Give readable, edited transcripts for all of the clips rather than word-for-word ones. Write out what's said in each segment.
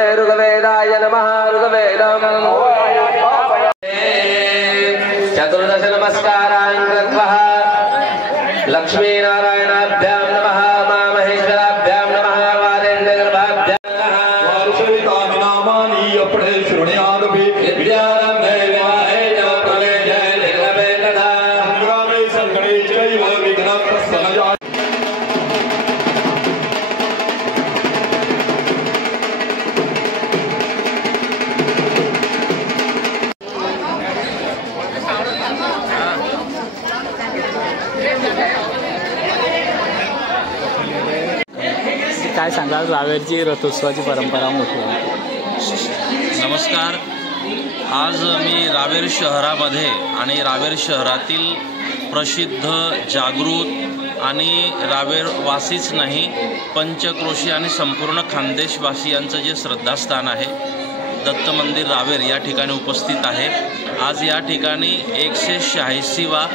ऋगवे ऋग्वेदाय नमः ऋग्वेदम् चतुर्दश नमस्कारान् कृत्वा लक्ष्मीनारायणाभ्यां नमः मामहेश्वराभ्यां नमः वारेण्यगर्भाभ्यां नामानि अपने श्रुण्यादपि विद्यारम्भे विवाहे च प्रवेशे निर्गमे तथा संग्रामे सङ्गणे चैव विघ्नप्रस्थनजाय काय सांगाल रावेरची रथोत्सवाची परंपरा मोठी आहे? नमस्कार. आज मी रावेर शहरामध्ये आणि रावेर शहरातील प्रसिद्ध जागृत आणि रावेरवासीच नाही पंचक्रोशी आणि संपूर्ण खानदेशवासियांचं जे श्रद्धास्थान आहे दत्त मंदिर रावेर या ठिकाणी उपस्थित आहे. आज या ठिकाणी 186वा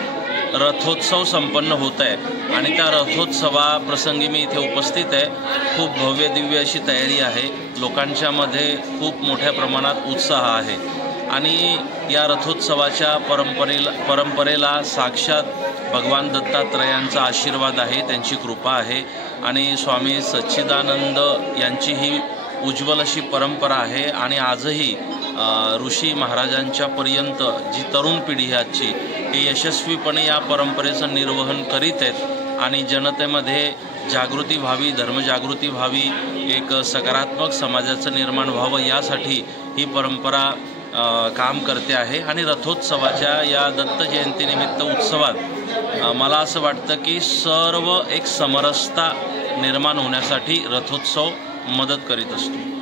रथोत्सव संपन्न होत आहे आणि त्या रथोत्सवाप्रसंगी मी इथे उपस्थित आहे. खूप भव्य दिव्य अशी तयारी आहे. लोकांच्यामध्ये खूप मोठ्या प्रमाणात उत्साह आहे आणि या रथोत्सवाच्या परंपरेला साक्षात भगवान दत्तात्रयांचा आशीर्वाद आहे, त्यांची कृपा आहे आणि स्वामी सच्चिदानंद यांची ही उज्ज्वल अशी परंपरा आहे आणि आजही ऋषी महाराजांच्या पर्यंत जी तरुण पिढी आहे आजची ही यशस्वीपणे या परंपरेचं निर्वहन करीत आहेत आणि जनतेमध्ये जागृती व्हावी, धर्मजागृती व्हावी, एक सकारात्मक समाजाचं निर्माण व्हावं यासाठी ही परंपरा काम करते आहे. आणि रथोत्सवाच्या या दत्त जयंतीनिमित्त उत्सवात मला असं वाटतं की सर्व एक समरसता निर्माण होण्यासाठी रथोत्सव मदत करीत असतो.